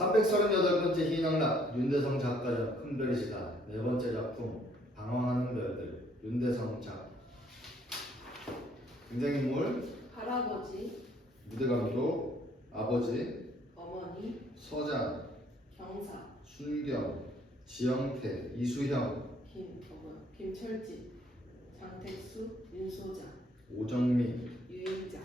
338번째 희낙락 윤대성 작가전 큰별이시다. 네 번째 작품 방황하는 별들 윤대성 작. 등장인물 할아버지, 무대감독 아버지 어머니, 서장 경사, 순경 지영태 이수형 김철진, 장택수, 윤소자, 오정민 유인자.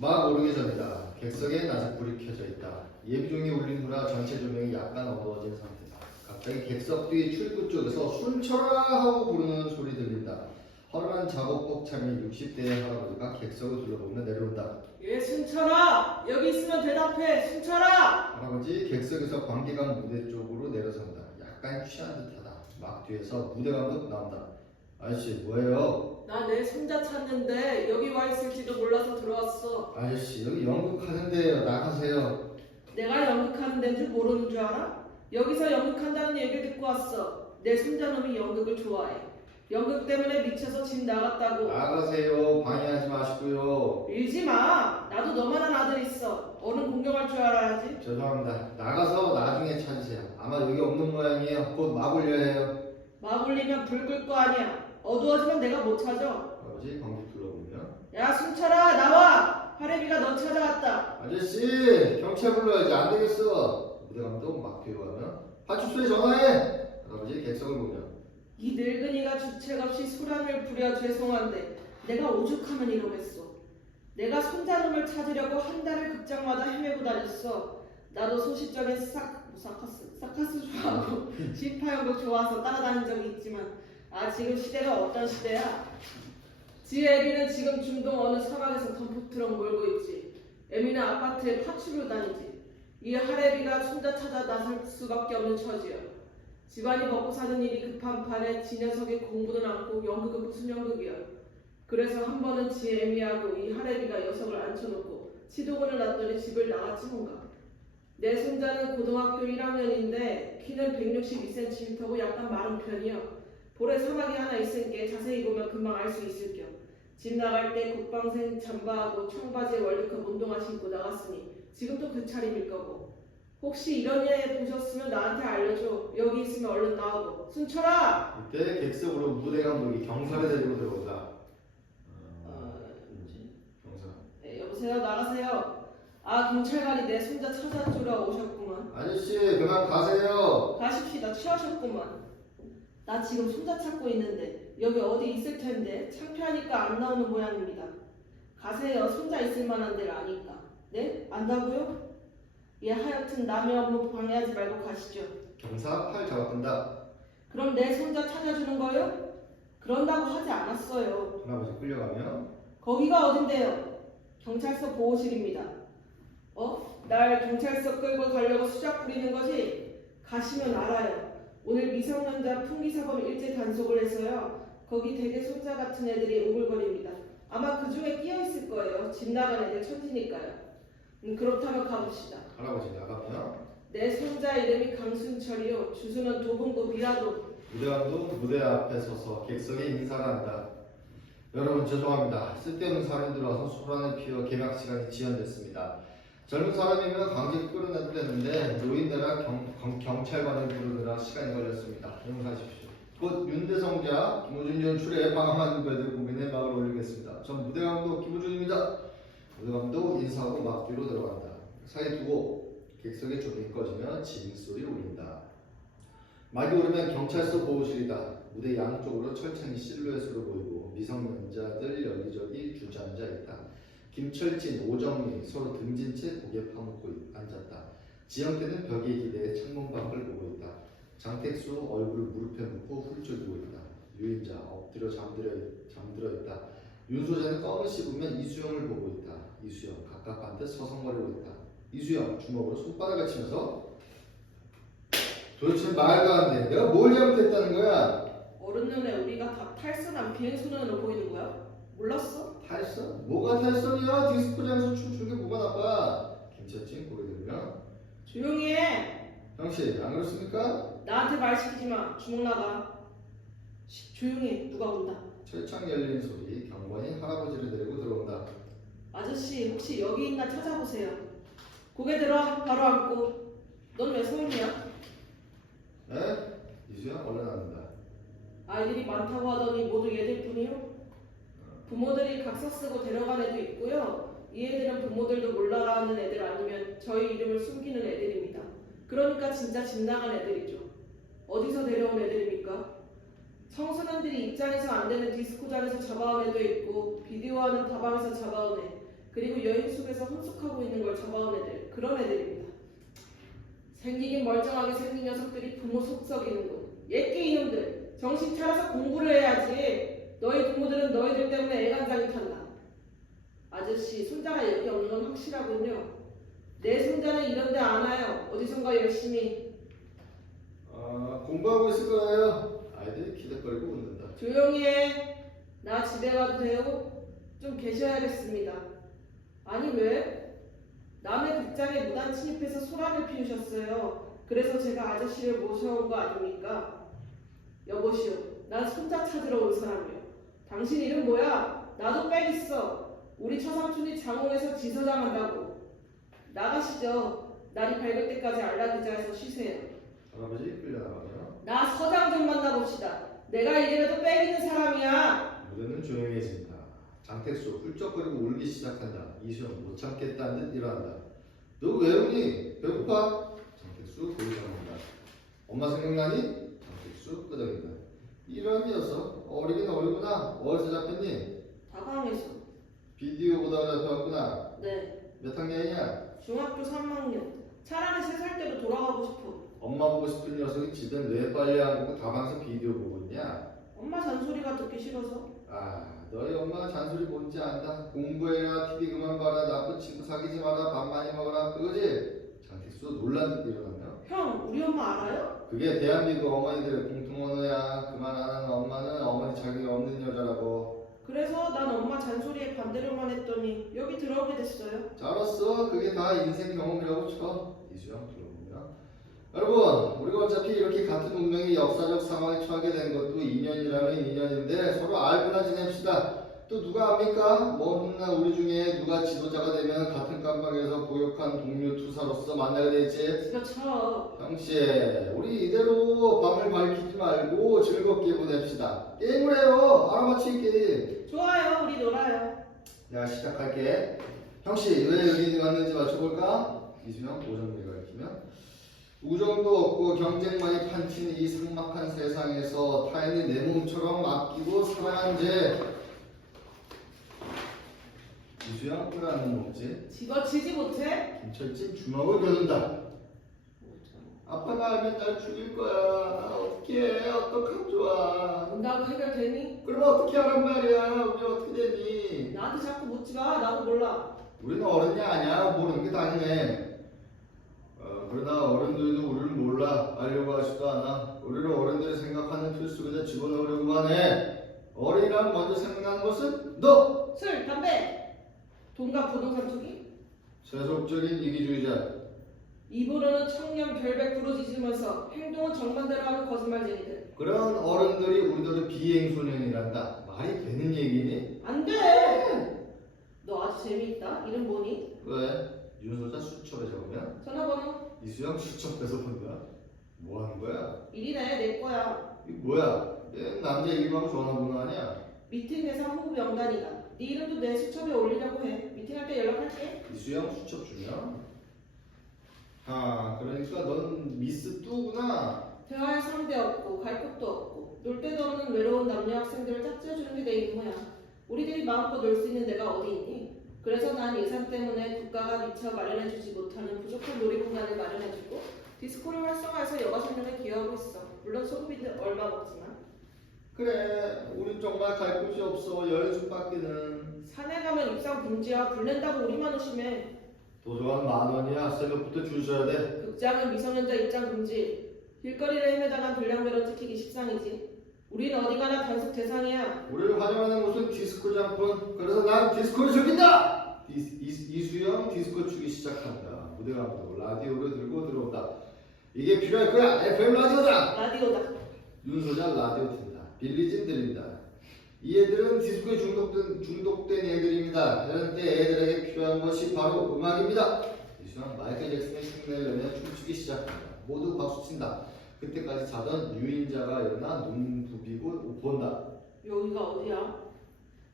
막 오르기 전이다. 객석에 낮은 불이 켜져 있다. 예비종이 울린 후라 전체 조명이 약간 어두워진 상태다. 갑자기 객석 뒤 출구 쪽에서 순철아 하고 부르는 소리 들린다. 허름한 작업복 차린 60대의 할아버지가 객석을 둘러보며 내려온다. 예, 순철아! 여기 있으면 대답해, 순철아! 할아버지 객석에서 관계관 무대 쪽으로 내려선다. 약간 취한 듯하다. 막 뒤에서 무대감독 나온다. 아저씨 뭐예요? 나 내 손자 찾는데 여기 와 있을지도 몰라서 들어왔어. 아저씨 여기 연극하는데요. 나가세요. 내가 연극하는 데인 줄 모르는 줄 알아? 여기서 연극한다는 얘기를 듣고 왔어. 내 손자놈이 연극을 좋아해. 연극 때문에 미쳐서 집 나갔다고. 나가세요. 방해하지 마시고요. 밀지 마. 나도 너만한 아들 있어. 어른 공경할 줄 알아야지. 죄송합니다. 나가서 나중에 찾으세요. 아마 여기 없는 모양이에요. 곧 막 울려야 해요. 막 울리면 불 끌 거 아니야. 어두워지면 내가 못 찾아. 아버지 관객 둘러보며 야, 순철아, 나와. 하래비가 너 찾아왔다. 아저씨 경찰 불러야지. 안 되겠어. 무대감독 막 뒤로 가며 파출소에 전화해. 아버지 객석을 보며 이 늙은이가 주책 없이 소란을 부려 죄송한데 내가 오죽하면 이러겠어. 내가 손자놈을 찾으려고 한 달을 극장마다 헤매고 다녔어. 나도 소시적인 사카스 좋아하고 시파연극 좋아서 따라다닌 적이 있지만 지금 시대가 어떤 시대야? 지 애비는 지금 중동 어느 사막에서 덤프트럭 몰고 있지. 애미는 아파트에 파출로 다니지. 이 할애비가 손자 찾아 나설 수밖에 없는 처지야. 집안이 먹고 사는 일이 급한 판에 지 녀석이 공부는 않고 연극은 무슨 연극이야. 그래서 한 번은 지 애미하고 이 할애비가 녀석을 앉혀놓고 치도근을 놨더니 집을 나갔지 뭔가. 내 손자는 고등학교 1학년인데 키는 162cm고 약간 마른 편이야. 볼에 사막이 하나 있으니까 자세히 보면 금방 알 수 있을겨. 집 나갈 때 국방생 잠바하고 청바지에 월드컵 운동화 신고 나갔으니 지금도 그 차림일 거고. 혹시 이런 애 보셨으면 나한테 알려줘. 여기 있으면 얼른 나오고. 순철아! 이때 객석으로 무대감독이 경사를 데리고 들어온다. 뭐지? 경사. 네, 여보세요? 나가세요. 경찰관이 내 손자 찾아주러 오셨구만. 아저씨 그만 가세요. 가십시다. 취하셨구만. 나 지금 손자 찾고 있는데 여기 어디 있을 텐데 창피하니까 안 나오는 모양입니다. 가세요. 손자 있을 만한 데를 아니까. 네? 안다고요? 예, 하여튼 남의 업무 방해하지 말고 가시죠. 경사 팔 잡아끈다. 그럼 내 손자 찾아주는 거요? 그런다고 하지 않았어요. 할아버지 끌려가며 거기가 어딘데요? 경찰서 보호실입니다. 날 경찰서 끌고 가려고 수작 부리는 거지? 가시면 알아요. 오늘 미성년자 풍기사범 일제 단속을 해서요. 거기 되게 손자 같은 애들이 오글거립니다. 아마 그 중에 끼어 있을 거예요. 집 나간 애들 천지니까요. 그렇다면 가봅시다. 할아버지 나가며 내 손자 이름이 강순철이요. 주소는 도봉구 미라도. 무대감독 무대 앞에 서서 객석에 인사를 한다. 여러분 죄송합니다. 쓸데없는 사람이 들어와서 소란을 피워 개막 시간이 지연됐습니다. 젊은 사람이면 강제 끌어내도 되는데 노인네라 경찰관을 부르느라 시간이 걸렸습니다. 용서하십시오. 곧 윤대성자 김호준 연출의 방황하는 별들 공연에 막을 올리겠습니다. 전 무대감독 김호준입니다. 무대감독 인사하고 막 뒤로 들어간다. 사이 두고 객석의 조명이 꺼지며 지빙소리 울린다. 막이 오르면 경찰서 보호실이다. 무대 양쪽으로 철창이 실루엣으로 보이고 미성년자들 여기저기 주저앉아 있다. 김철진, 오정민 서로 등진 채 고개 파묻고 앉았다. 지영태는 벽에 기대어 창문 밖을 보고 있다. 장택수 얼굴 무릎에 묻고 훌쩍이고 있다. 유인자 엎드려 잠들어 있다. 윤소자는 껌을 씹으면 이수영을 보고 있다. 이수영 갑갑한 듯 서성거리고 있다. 이수영 주먹으로 손바닥을 치면서 도대체 말도 안 돼. 내가 뭘 잘못했다는 거야? 어른 눈에 우리가 다 탈선한 비행소년으로 보이는 거야? 몰랐어? 탈선? 뭐가 탈선이야? 디스코장에서 춤추는 게 뭐가 나빠? 김철진 고개 들며 조용히 해. 형씨 안 그렇습니까? 나한테 말 시키지 마. 주먹 나가. 조용히 해. 누가 온다. 철창 열리는 소리. 경관이 할아버지를 데리고 들어온다. 아저씨 혹시 여기 있나 찾아보세요. 고개 들어 바로 앉고. 넌 왜 서 있냐? 에? 이수영 얼른 앉는다. 아이들이 많다고 하더니 모두 얘들뿐이요? 부모들이 각서 쓰고 데려간 애도 있고요. 이 애들은 부모들도 몰라라 하는 애들 아니면 저희 이름을 숨기는 애들입니다. 그러니까 진짜 집 나간 애들이죠. 어디서 데려온 애들입니까? 청소년들이 입장에서 안 되는 디스코장에서 잡아온 애도 있고 비디오하는 다방에서 잡아온 애, 그리고 여행 속에서 혼숙하고 있는 걸 잡아온 애들, 그런 애들입니다. 생기긴 멀쩡하게 생긴 녀석들이 부모 속 썩이는군. 예끼 이놈들, 정신 차려서 공부를 해야지. 너희 부모들은 너희들 때문에 애간장이 탄다. 아저씨, 손자가 여기 없는 건 확실하군요. 내 손자는 이런 데 안 와요. 어디선가 열심히. 공부하고 있을 거예요. 아이들이 기대거리고 웃는다. 조용히 해. 나 집에 가도 돼요? 좀 계셔야겠습니다. 아니 왜? 남의 극장에 무단 침입해서 소란을 피우셨어요. 그래서 제가 아저씨를 모셔온 거 아닙니까? 여보시오, 난 손자 찾으러 온 사람이요. 당신 이름 뭐야? 나도 빽 있어. 우리 처삼촌이 장원에서 지서장 한다고. 나가시죠. 날이 밝을 때까지 안락의자에서 쉬세요. 할아버지 끌려나가며 나 서장 좀 만나봅시다. 내가 이래도 빽 있는 사람이야. 무대는 조용해진다. 장택수 훌쩍거리고 울기 시작한다. 이수영 못 참겠다는 듯 일어난다. 너 왜 우니? 배고파? 장택수 고개 잡는다. 엄마 생각나니? 장택수 끄덕인다. 이런 녀석 어리긴 어리구나. 어디서 잡혔니? 다방에서. 비디오 보다가 잡혀왔구나. 네. 몇 학년이냐? 중학교 3학년. 차라리 3살 때로 돌아가고 싶어. 엄마 보고 싶은 녀석이 집엔 왜 빨리 안 보고 다방에서 비디오 보고 있냐? 엄마 잔소리가 듣기 싫어서. 너희 엄마가 잔소리 뭔지 안다. 공부해라, TV 그만 봐라, 나쁜 친구 사귀지 마라, 밥 많이 먹어라, 그거지? 장택수 놀란 듯 일어나며 형, 우리 엄마 알아요? 그게 대한민국 어머니들의 공통 언어야. 그만 안 하는 엄마는 어머니 자격이 없는 여자라고. 그래서 난 엄마 잔소리에 반대로만 했더니 여기 들어오게 됐어요. 잘했어. 그게 다 인생 경험이라고 쳐. 이수영 들어보며 여러분, 우리가 어차피 이렇게 같은 운명의 역사적 상황에 처하게 된 것도 인연이라면 인연인데 서로 알고나 지냅시다. 또 누가 압니까? 먼 훗날 우리 중에 누가 지도자가 되면 같은 깜방에서 고역한 동료 투사로서 만나게 될지. 그렇죠. 형씨, 우리 이대로 밤을 밝히지 말고 즐겁게 보냅시다. 게임을 해요. 알아맞히기 게임. 좋아요. 우리 놀아요. 자, 시작할게. 형씨, 왜 여기 왔는지 맞춰볼까? 이수영 오정리를 가리키면 우정도 없고 경쟁만이 판치는 이 삭막한 세상에서 타인이 내 몸처럼 아끼고 사랑한 죄. 이수영 끌어안는 몸짓. 집어치지 못해? 김철진 주먹을 겨눈다. 아빠 나 알면 날 죽일 거야. 어떡해. 어떡하면 좋아. 문다고 해결되니? 그럼 어떻게 하란 말이야. 우리 어떻게 되니? 나한테 자꾸 묻지 마. 나도 몰라. 우리는 어른이 아니야. 모르는 게 당연해. 그러나 어른들도 우리를 몰라. 알려고 하지도 않아. 우리를 어른들이 생각하는 틀 속에다 집어넣으려고만 해. 어린이란 먼저 생각나는 것은 너! 술, 담배, 돈과 부동산 투기? 세속적인 이기주의자. 입으로는 청렴 결백 부르짖으면서 행동은 정반대로 하는 거짓말쟁이들. 그런 어른들이 우리들을 비행소년이란다. 말이 되는 얘기니? 안 돼! 너 아주 재미있다. 이름 뭐니? 왜? 윤소자 수첩에 적으면? 전화번호? 이수영 수첩 뺏어 본다. 뭐 하는 거야? 일이네. 내 거야. 이게 뭐야? 얘 남자 이름하고 전화번호 아니야? 미팅 대상 후보 명단이다. 네 이름도 내 수첩에 올리려고 해. 미팅할 때 연락할게. 이수영 수첩 주면? 그러니까 넌 미스 뚜구나. 대화할 상대 없고 갈 곳도 없고 놀 데도 없는 외로운 남녀 학생들을 짝지어주는 게 내 임무야. 우리들이 마음껏 놀 수 있는 데가 어디 있니? 그래서 난 예산 때문에 국가가 미처 마련해주지 못하는 부족한 놀이공간을 마련해주고 디스코를 활성화해서 여가 생명에 기여하고 있어. 물론 소비도 얼마 없지만. 그래, 우린 정말 갈 곳이 없어. 연습밖에는. 산에 가면 입상 금지야. 불낸다고 우리만 의심해. 도서관 10,000원이야. 새벽부터 줄 서야 돼. 극장은 미성년자 입장 금지. 길거리를 헤매다간 불량배로 찍히기 십상이지. 우린 어디 가나 단속 대상이야. 우리를 환영하는 곳은 디스코 장뿐. 그래서 난 디스코를 즐긴다. 이수영 디스코 추기 시작한다. 무대 감독 라디오를 들고 들어온다. 이게 필요할 거야. FM 라디오다. 라디오다. 윤소자 라디오 튼다. 빌리진 들린다. 이 애들은 디스코에 중독된 애들입니다. 그런데 애들에게 필요한 것이 바로 음악입니다. 디수는 마이클 잭슨의 흉내를 내며 춤추기 시작한다. 모두 박수친다. 그때까지 자던 유인자가 일어나 눈 부비고 본다. 여기가 어디야?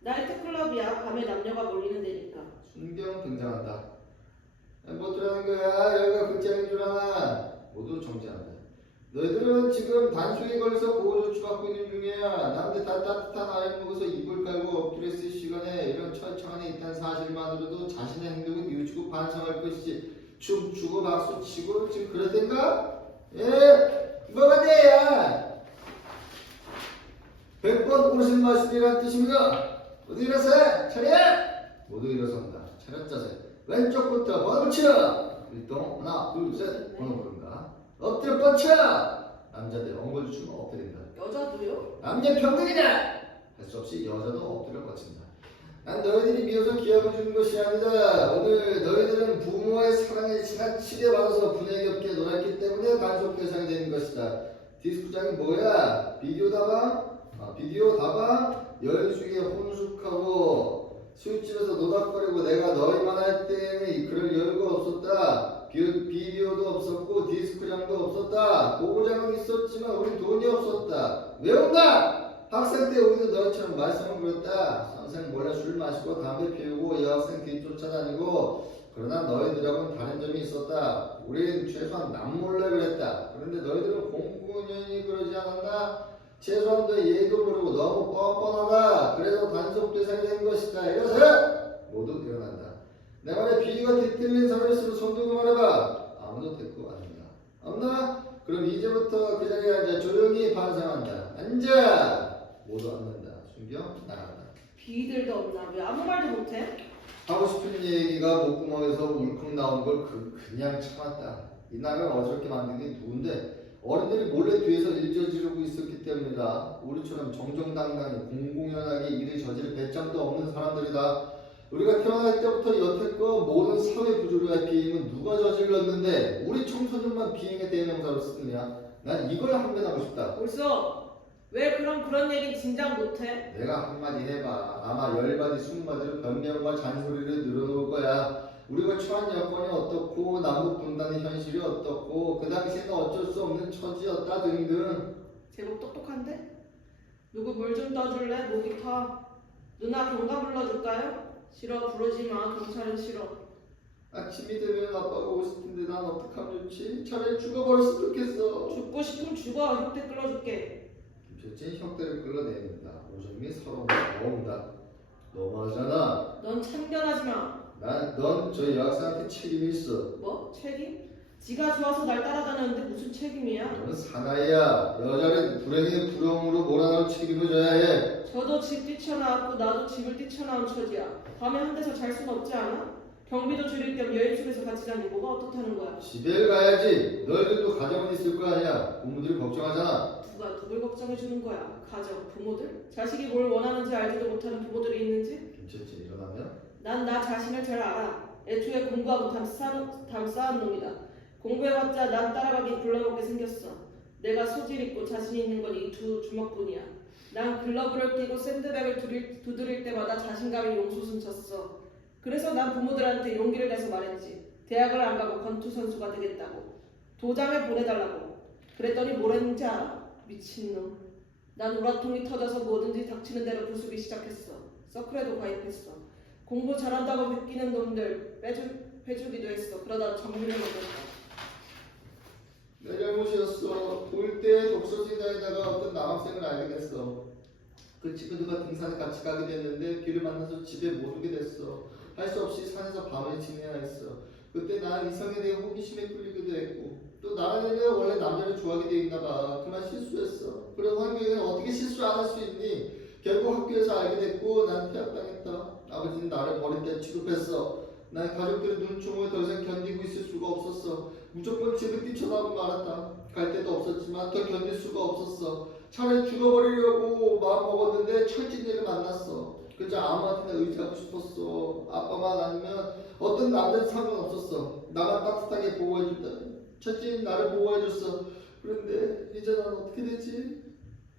나이트클럽이야. 밤에 남녀가 몰리는 데니까. 순경 등장한다. 뭐 들어가는 거야? 여기가 극장인 줄 아나? 모두 정지한다. 너희들은 지금 단속에 걸려서 보호조치받고 있는 중이야. 남들 다 따뜻한 아래 먹어서 이불 깔고 엎드려 있을 시간에 이런 처처 안에 있다는 사실만으로도 자신의 행동을 뉘우치고 반성할 것이지. 춤추고 박수치고 지금 그럴 땐가? 예? 뭐가 돼야? 100번 오르신 말씀이란 뜻입니다. 모두 일어서 차례! 모두 일어선다. 차렷 자세. 왼쪽부터 번호 붙여. 일동 하나 둘셋 번호 부른다. 엎드려 뻗쳐. 남자들 엉거주춤 엎드린다. 여자도요? 남녀 평등이다. 할 수 없이 여자도 엎드려 뻗친다. 난 너희들이 미워서 기합을 주는 것이 아니다. 오늘 너희들은 부모의 사랑에 지나치게 받아서 분위기 없게 놀았기 때문에 단속 대상이 되는 것이다. 디스코장이 뭐야? 비디오 다방? 비디오 다방? 연수에 혼숙하고 술집에서 노닥거리고 내가 너희만 할 때에는 그럴 여유가 없었다. 비디오도 없었고 디스코장도 없었다. 보고장은 있었지만 우리 돈이 없었다. 왜 없나? 학생 때 우리도 너희처럼 말썽을 부렸다. 선생 몰래 술 마시고 담배 피우고 여학생 뒤 쫓아다니고. 그러나 너희들하고는 다른 점이 있었다. 우린 최소한 남 몰래 그랬다. 그런데 너희들은 공군연히 그러지 않았나? 최소한 너 예의도 모르고 너무 뻔뻔하다. 그래서 단속 대상이 된 것이다. 일어서! 모두 일어난다. 내 말에 비위가 뒤틀린 사람이 있으면 손 들고 말해봐. 아무도 대꾸 안 한다. 없나? 그럼 이제부터 그 자리에 앉아 조용히 반성한다. 앉아! 모두 앉는다. 순경 나간다. 비들도 없나? 왜 아무 말도 못해? 하고 싶은 얘기가 목구멍에서 울컥 나온 걸 그냥 참았다. 이 나라를 어저께 만든 게 누군데? 어른들이 몰래 뒤에서 일저지르고 있었기 때문이다. 우리처럼 정정당당히 공공연하게 일을 저지를 배짱도 없는 사람들이다. 우리가 태어날 때부터 여태껏 모든 사회 구조로의 비행은 누가 저질렀는데 우리 청소년만 비행의 대명사로 쓰느냐? 난 이걸 항변하고 싶다. 벌써 왜 그런 얘기 진작 못해? 내가 한마디 해봐. 아마 열마디 스무마디로 변명과 잔소리를 늘어놓을 거야. 우리가 처한 여건이 어떻고 남북 분단의 현실이 어떻고 그 당시에는 어쩔 수 없는 처지였다 등등. 제법 똑똑한데? 누구 물 좀 떠줄래? 목이 타. 누나 경감 불러줄까요? 싫어. 부르지 마. 경찰은 싫어. 아침이 되면 아빠가 오실 텐데 난 어떡하면 좋지? 차라리 죽어버렸으면 좋겠어. 죽고 싶으면 죽어. 혁대 끌어줄게. 김철진 혁대를 끌어내린다. 오정미 서러움을 넣어온다. 너무하잖아. 넌 참견하지 마. 넌 저 여학생한테 책임이 있어. 뭐? 책임? 지가 좋아서 날 따라다녔는데 무슨 책임이야? 너는 사나이야. 여자를 불행의 불행으로 몰아넣을 책임을 져야 해. 저도 집 뛰쳐나왔고 나도 집을 뛰쳐나온 처지야. 밤에 한 데서 잘 수는 없지 않아? 경비도 줄일 겸 여행 속에서 같이 다니고 뭐가 어떻다는 거야? 집에 가야지. 너희들도 가정은 있을 거 아니야. 부모들이 걱정하잖아. 누가 누굴 걱정해 주는 거야? 가정, 부모들? 자식이 뭘 원하는지 알지도 못하는 부모들이 있는지? 김철진 일어나면 난 나 자신을 잘 알아. 애초에 공부하고 담 쌓은 놈이다. 공부해봤자 난 따라가기 굴러먹게 생겼어. 내가 소질 있고 자신 있는 건 이 두 주먹뿐이야. 난 글러브를 끼고 샌드백을 두드릴 때마다 자신감이 용솟음 쳤어. 그래서 난 부모들한테 용기를 내서 말했지. 대학을 안 가고 권투 선수가 되겠다고. 도장을 보내달라고. 그랬더니 뭘 했는지 알아? 미친놈. 난 우라통이 터져서 뭐든지 닥치는 대로 부수기 시작했어. 서클에도 가입했어. 공부 잘한다고 베끼는 놈들 빼주기도 했어. 그러다 정신을 먹었다. 내 잘못이었어. 볼 때 독서실 다니다가 어떤 남학생을 알게 됐어. 그 친구들과 등산에 같이 가게 됐는데 비를 만나서 집에 못 오게 됐어. 할 수 없이 산에서 밤을 지내야 했어. 그때 난 이성에 대해 호기심에 끌리기도 했고 또 나는 원래 남자를 좋아하게 돼 있나 봐. 그만 실수했어. 그런 환경에는 어떻게 실수 안 할 수 있니? 결국 학교에서 알게 됐고 난 퇴학당했다. 아버지는 나를 버릴 때 취급했어. 난 가족들의 눈총을 더 이상 견디고 있을 수가 없었어. 무조건 집을 뛰쳐나오고 말았다. 갈 데도 없었지만 더 견딜 수가 없었어. 차라리 죽어버리려고 마음먹었는데 철진이를 만났어. 그저 아무한테나 의지하고 싶었어. 아빠만 아니면 어떤 남자는 상관없었어. 나만 따뜻하게 보호해준다. 철진이 나를 보호해줬어. 그런데 이제 난 어떻게 되지?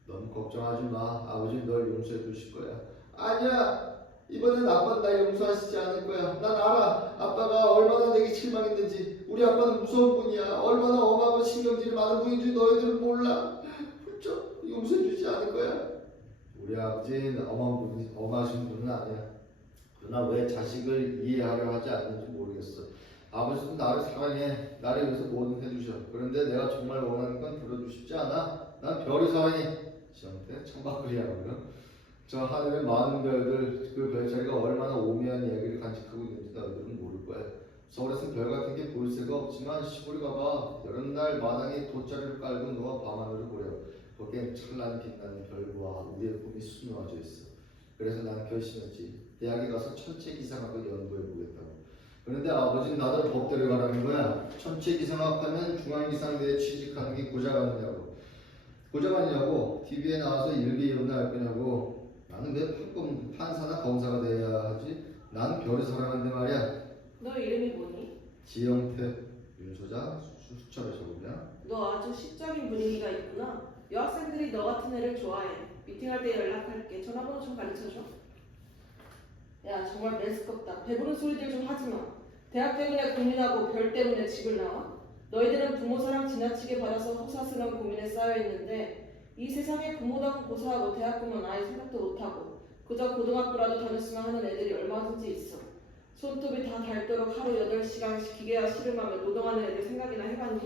너무 걱정하지 마. 아버지는 널 용서해 주실 거야. 아니야. 이번엔 아빠는 날 용서하시지 않을 거야. 난 알아. 아빠가 얼마나 내게 실망했는지. 우리 아빠는 무서운 분이야. 얼마나 엄하고 신경질이 많은 분인지 너희들은 몰라. 훌쩍 용서해주지 않을 거야. 우리 아버지는 엄하신 분은 아니야. 그러나 왜 자식을 이해하려 하지 않는지 모르겠어. 아버지도 나를 사랑해. 나를 위해서 뭐든 해주셔. 그런데 내가 정말 원하는 건 들어주시지 않아. 난 별을 사랑해. 지영태 창밖을이야고요. 저 하늘의 많은 별들, 그 별자리가 얼마나 오묘한 이야기를 간직하고 있는지 너희들은 모를 거야. 서울에선 별 같은 게 보일 새가 없지만 시골에 가봐. 여름날 마당에 돗자리를 깔고 누워 밤하늘을 보려. 거기엔 찬란히 빛나는 별과 우리의 꿈이 수놓아져 있어. 그래서 나는 결심했지. 대학에 가서 천체 기상학을 연구해 보겠다고. 그런데 아버지는 나를 법대로 가라는 거야. 천체 기상학하면 중앙기상대에 취직하는 게 고작 아니냐고. 고작 아니냐고. TV에 나와서 일기 예보나 할 거냐고. 나는 왜 판사나 검사가 돼야 하지? 나는 별을 사랑하는데 말이야. 너 이름이 뭐니? 지영태, 윤소자, 수철을 적으냐? 너 아주 시적인 분위기가 있구나. 여학생들이 너 같은 애를 좋아해. 미팅할 때 연락할게. 전화번호 좀 가르쳐줘. 야, 정말 매스껍다. 배부른 소리들 좀 하지마. 대학 때문에 고민하고 별 때문에 집을 나와? 너희들은 부모 사랑 지나치게 받아서 허사스러운 고민에 쌓여있는데 이 세상에 부모다고 고사하고 대학교만 아예 생각도 못하고 그저 고등학교라도 다녔으면 하는 애들이 얼마든지 있어. 손톱이 다 닳도록 하루 8시간씩 기계와 씨름하며 노동하는 애들 생각이나 해봤니?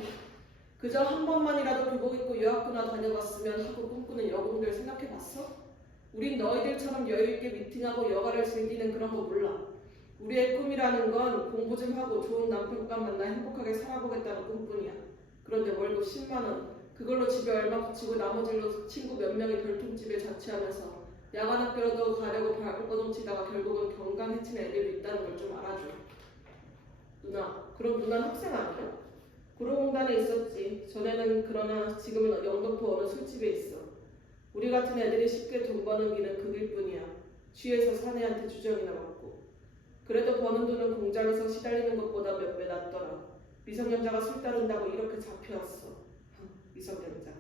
그저 한 번만이라도 교복 입고 유학교나 다녀봤으면 하고 꿈꾸는 여공들 생각해봤어? 우린 너희들처럼 여유있게 미팅하고 여가를 즐기는 그런 거 몰라. 우리의 꿈이라는 건 공부 좀 하고 좋은 남편과 만나 행복하게 살아보겠다는 꿈뿐이야. 그런데 월급 10만원 그걸로 집에 얼마 붙이고 나머지로 친구 몇 명이 별통집에 자취하면서 야간학교라도 가려고 발버둥치다가 결국은 경강 해치는 애들도 있다는 걸 좀 알아줘. 누나, 그럼 누나는 학생 아니야? 구로공단에 있었지. 전에는 그러나 지금은 영등포 어느 술집에 있어. 우리 같은 애들이 쉽게 돈 버는 길은 그 길뿐이야. 취해서 사내한테 주정이나 맞고. 그래도 버는 돈은 공장에서 시달리는 것보다 몇 배 낫더라. 미성년자가 술 따른다고 이렇게 잡혀왔어. 미성년자.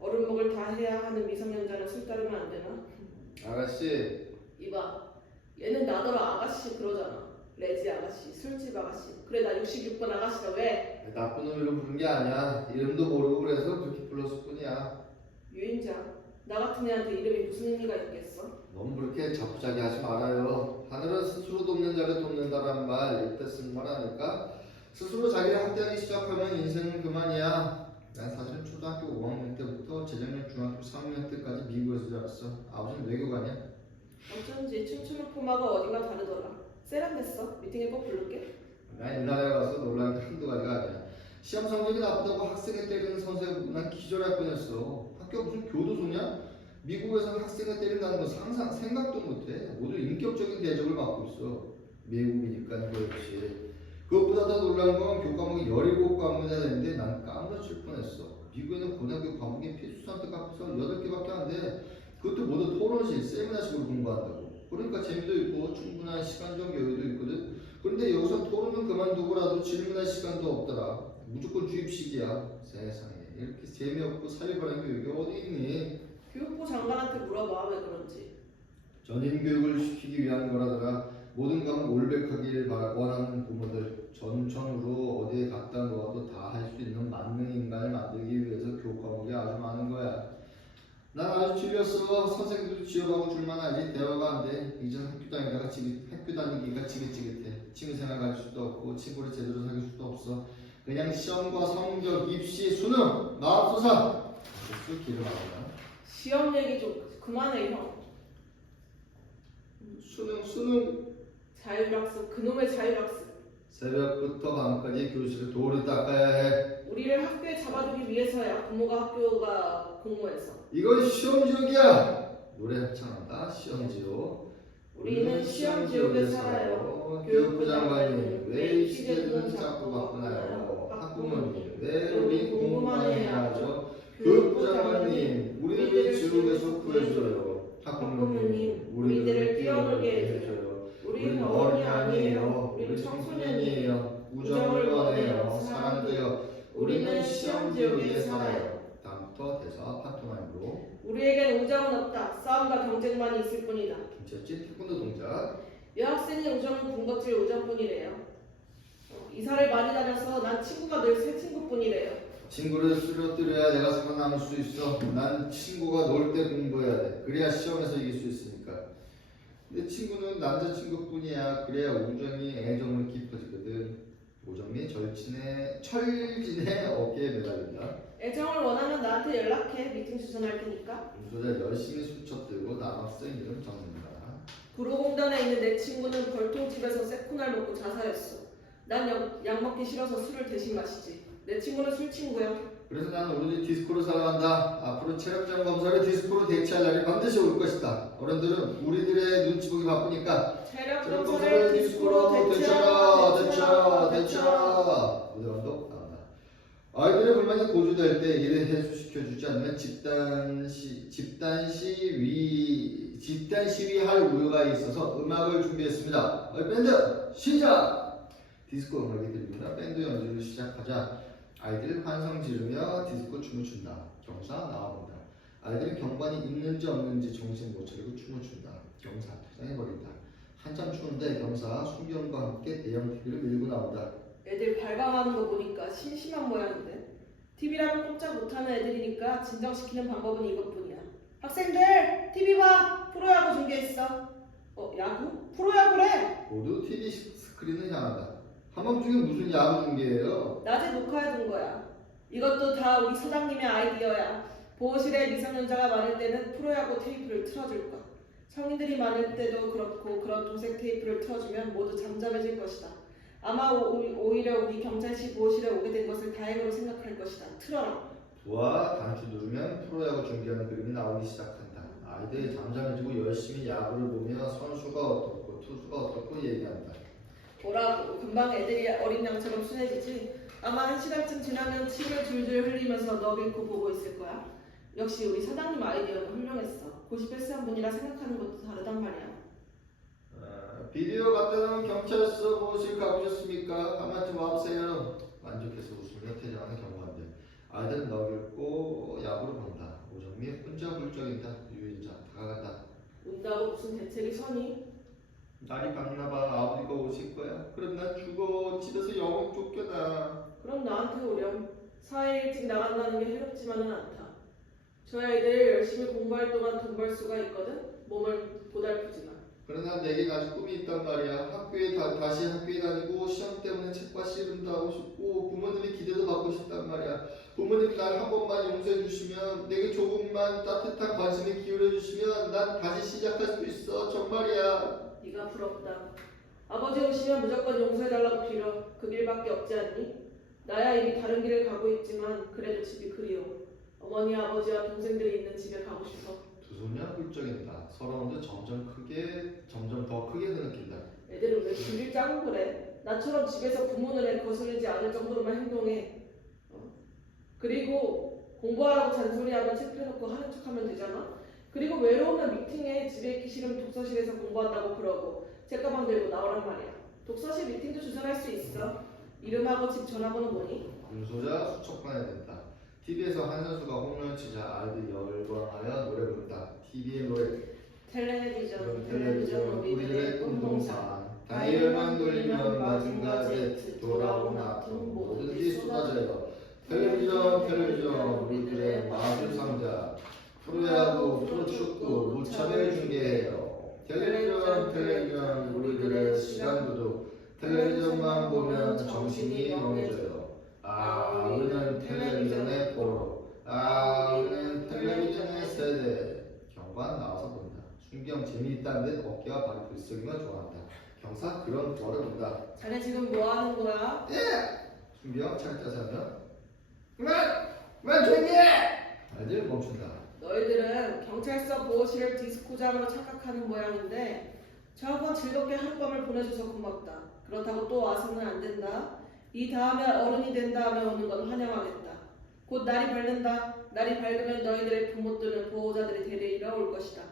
어른먹을 다 해야 하는 미성년자는 술 따르면 안 되나? 아가씨. 이봐. 얘는 나더러 아가씨 그러잖아. 레지 아가씨, 술집 아가씨. 그래 나 66번 아가씨다 왜? 나쁜 놈으로 부른 게 아니야. 이름도 모르고 그래서 그렇게 불렀을 뿐이야. 유인자. 나 같은 애한테 이름이 무슨 의미가 있겠어? 너무 그렇게 자포자기 하지 말아요. 하늘은 스스로 돕는 자를 돕는다라는 말 이때 쓴 말 아닐까? 스스로 자기를 학대하기 시작하면 인생은 그만이야. 난 사실은 초등학교 5학년 때부터 재작년 중학교 3학년 때까지 미국에서 자랐어. 아버지는 외교관이야. 어쩐지 춤추는 포마가 어딘가 다르더라. 세련됐어. 미팅에 꼭 부를게. 난 우리나라에 가서 놀란 게 한두 가지가 아니야. 시험 성적이 나쁘다고 학생을 때리는 선수에 보고 난 기절할 뻔했어. 학교 무슨 교도소냐? 미국에서는 학생을 때린다는 건 생각도 못해. 모두 인격적인 대접을 받고 있어. 미국이니까 그렇지. 그것보다 더 놀란 건 교과목이 17과목이나 되는데 난 까무러칠 뻔했어. 미국에는 고등학교 과목이 필수 선택 앞에서 8개밖에 안 돼. 그것도 모두 토론식, 세미나식으로 공부한다고. 그러니까 재미도 있고 충분한 시간적 여유도 있거든. 그런데 여기서 토론은 그만두고라도 질문할 시간도 없더라. 무조건 주입식이야. 세상에 이렇게 재미없고 살벌한 교육이 어디 있니? 교육부 장관한테 물어봐 왜 그런지. 전인 교육을 시키기 위한 거라더라. 모든 과목 올백하길 원하는 부모들 전천후로 어디에 갖다 놓아도 다 할 수 있는 만능 인간을 만들기 위해서 교육 과목이 아주 많은 거야. 난 아주 질렸어. 선생님도 지어가고 줄만 알지 대화가 안 돼. 이젠 학교 다니기가 지긋지긋해. 취미생활 가질 수도 없고 친구를 제대로 사귈 수도 없어. 그냥 시험과 성적, 입시, 수능, 마음소사 무슨 길을 막아라. 시험 얘기 좀 그만해 형. 수능 자율학습 그놈의 자율학습. 새벽부터 밤까지 교실을 도로 닦아야 해. 우리를 학교에 잡아두기 위해서야. 부모가 학교가 공모해서. 이건 시험지옥이야. 노래 합창한다. 시험지옥. 우리는 시험지옥에 살아요. 교육부 장관님 왜 시대는 자꾸 바꾸나요? 학부모님 왜 우리 공부만 해야 하죠? 교육부 장관님 우리를 왜 지옥에서 구해줘요? 학부모님 우리들을 뛰어놀게 해줘요. 우리는 어른이 아니에요. 우리는 청소년이에요. 우정을 원해요. 사랑도요. 우리는 시험지옥에 살아요. 다음부터 대사 경사 판토마임으로. 우리에겐 우정은 없다. 싸움과 경쟁만이 있을 뿐이다. 김치였지? 태권도 동작. 여학생의 우정은 군것질 우정뿐이래요. 이사를 많이 다녀서 난 친구가 늘 새 친구뿐이래요. 친구를 쓰러뜨려야 내가 살아남을 수 있어. 난 친구가 놀 때 공부해야 돼. 그래야 시험에서 이길 수 있으니까. 내 친구는 남자친구뿐이야. 그래야 우정이 애정을 깊어지거든. 오정미 철진의 어깨에 매달린다. 애정을 원하면 나한테 연락해. 미팅 주선할 테니까. 운소자 열심히 수첩 들고 남학생 이름 적는다. 구로공단에 있는 내 친구는 벌통집에서 세코날 먹고 자살했어. 난 약 먹기 싫어서 술을 대신 마시지. 내 친구는 술 친구야. 그래서 나는 오로지 디스코로 살아간다. 앞으로 체력장 검사를 디스코로 대체할 날이 반드시 올 것이다. 어른들은 우리들의 눈치 보기 바쁘니까 체력 체력 검사를 검사를 디스코로 대체하라. 무대 감독 나온다. 아이들의 불만이 고조될 때 이를 해소시켜주지 않으면 집단 시위할 우려가 있어서 음악을 준비했습니다. 밴드 시작! 디스코 음악이 들리면 밴드 연주를 시작하자. 아이들은 환성 지르며 디스코 춤을 춘다. 경사 나와본다. 아이들은 경관이 있는지 없는지 정신 못 차리고 춤을 춘다. 경사 퇴장해버린다. 한참 추운데 경사 수경과 함께 대형 TV를 밀고 나온다. 애들 발광하는 거 보니까 심심한 모양인데. TV라면 꼼짝 못하는 애들이니까 진정시키는 방법은 이것뿐이야. 학생들 TV 봐. 프로야구 중계했어. 야구? 프로야구래. 모두 TV 스크린을 향한다. 한밤중에 무슨 야구 중계예요? 낮에 녹화해둔 거야. 이것도 다 우리 사장님의 아이디어야. 보호실에 미성년자가 많을 때는 프로야구 테이프를 틀어줄 것. 성인들이 많을 때도 그렇고 그런 도색 테이프를 틀어주면 모두 잠잠해질 것이다. 아마 오히려 우리 경찰시 보호실에 오게 된 것을 다행으로 생각할 것이다. 틀어라. 부하 단추 누르면 프로야구 중계하는 그림이 나오기 시작한다. 아이들이 잠잠해지고 열심히 야구를 보며 선수가 어떻고 투수가 어떻고 얘기한다. 뭐라고 금방 애들이 어린 양처럼 순해지지. 아마 1시간쯤 지나면 침을 줄줄 흘리면서 너 잃고 보고 있을 거야. 역시 우리 사장님 아이디어는 훌륭했어. 고시패스한 분이라 생각하는 것도 다르단 말이야. 비디오 갖다 놓은 경찰서 보호실 가보셨습니까? 한마디 와보세요. 만족해서 웃으며 퇴장하는 경관들. 아이들은 너 잃고 야구를 본다. 오정미 혼자 훌쩍인다. 유인자 다가간다. 운다고 무슨 대책이 서니? 날이 밝나봐. 아버지가 오실 거야. 그럼 난 죽어. 집에서 영웅 쫓겨나. 그럼 나한테 오렴. 사회 일찍 나간다는 게 해롭지만은 않다. 저 애들 열심히 공부할 동안 돈 벌 수가 있거든. 몸을 고달프지만. 그러나 내게 아직 꿈이 있단 말이야. 다시 학교에 다니고 시험 때문에 책과 씨름도 하고 싶고 부모님의 기대도 받고 싶단 말이야. 부모님 날 한 번만 용서해 주시면, 내게 조금만 따뜻한 관심을 기울여 주시면 난 다시 시작할 수 있어. 정말이야. 네가 부럽다. 아버지 오시면 무조건 용서해달라고 빌어. 그 길밖에 없지 않니? 나야 이미 다른 길을 가고 있지만 그래도 집이 그리워. 어머니 아버지와 동생들이 있는 집에 가고 싶어. 두 소년 훌쩍인다. 서러움도 점점 더 크게 느낀다. 애들은 왜 길을 짜고 그래? 나처럼 집에서 부모 눈에 거슬리지 않을 정도로만 행동해. 그리고 공부하라고 잔소리하면 책 펴놓고 하는 척하면 되잖아. 그리고 외로우면 미팅에 집에 있기 싫으면 독서실에서 공부한다고 그러고 책가방 들고 나오란 말이야. 독서실 미팅도 주선할 수 있어. 이름하고 집 전화번호 뭐니? 윤소자 수첩관에 댄다. TV에서 한 선수가 홈런을 치자 아이들이 열광하여 노래 부른다. TV의 노래. 텔레비전 우리들의 운동상. 다이얼만 돌리면 마징가 Z 돌아온 아픔 뭐든지 쏟아져요. 텔레비전 우리들의 마술 상자. 프로야구 프로축구 무차별 중계해요. 텔레비전 우리들의 시간 도둑. 텔레비전만 보면 정신이 멍해져요. 우리는 텔레비전의 포로. 우리는 텔레비전의 세대. 경관 나와서 본다. 순경 재미있다는 듯 어깨와 발이 들썩이며 좋아한다. 경사 그런 거를 본다. 자네 지금 뭐 하는 거야? 순경 찰자사며 그만 조용히 해! 아이들 멈춘다. 너희들은 경찰서 보호실을 디스코장으로 착각하는 모양인데 저번 즐겁게 하룻밤을 보내줘서 고맙다. 그렇다고 또 와서는 안 된다. 이 다음에 어른이 된다 하면 오는 건 환영하겠다. 곧 날이 밝는다. 날이 밝으면 너희들의 부모 또는 보호자들이 데리러 올 것이다.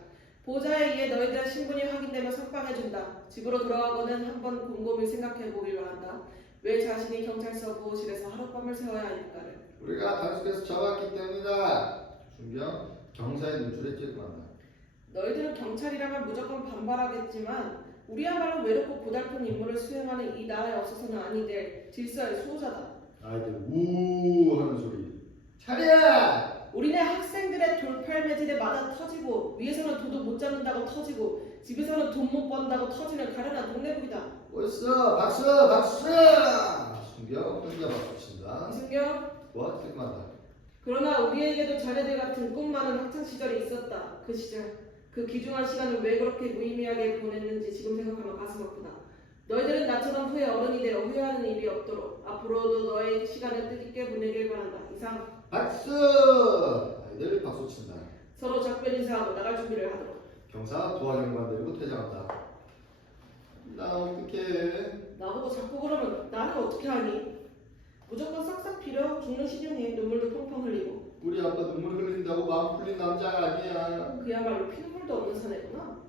보호자에 의해 너희들의 신분이 확인되면 석방해준다. 집으로 돌아가고는 한번 곰곰이 생각해보기로 한다. 왜 자신이 경찰서 보호실에서 하룻밤을 세워야 하니까를. 우리가 단속에서 잡았기 때문이다. 순경 경사의 눈줄에 찔끔한다. 너희들은 경찰이라면 무조건 반발하겠지만 우리야말로 외롭고 고달픈 임무를 수행하는 이 나라에 없어서는 아니 될 질서의 수호자다. 아이들 우 하는 소리. 차려! 우리네 학생들의 돌팔매질에 맞아 터지고 위에서는 도도 못 잡는다고 터지고 집에서는 돈 못 번다고 터지는 가련한 동네북이다. 벌써 박수 박수! 순경 혼자 박수 친다. 이승경, 뭐 찔끔한다. 그러나 우리에게도 자네들 같은 꿈 많은 학창 시절이 있었다. 그 시절, 그 귀중한 시간을 왜 그렇게 무의미하게 보냈는지 지금 생각하면 가슴 아프다. 너희들은 나처럼 후에 어른이 되어 후회하는 일이 없도록 앞으로도 너의 시간을 뜻있게 보내길 바란다. 이상. 박수! 아이들 박수 친다. 서로 작별 인사하고 나갈 준비를 하도록. 경사 도화경관 데리고 퇴장한다. 나 어떡해. 나보고 자꾸 그러면 나는 어떻게 하니? 무조건 싹싹 빌어 죽는 시련에 눈물도 펑펑 흘리고. 우리 아빠 눈물 흘린다고 마음 풀린 남자가 아니야. 그야말로 피눈물도 없는 사내구나.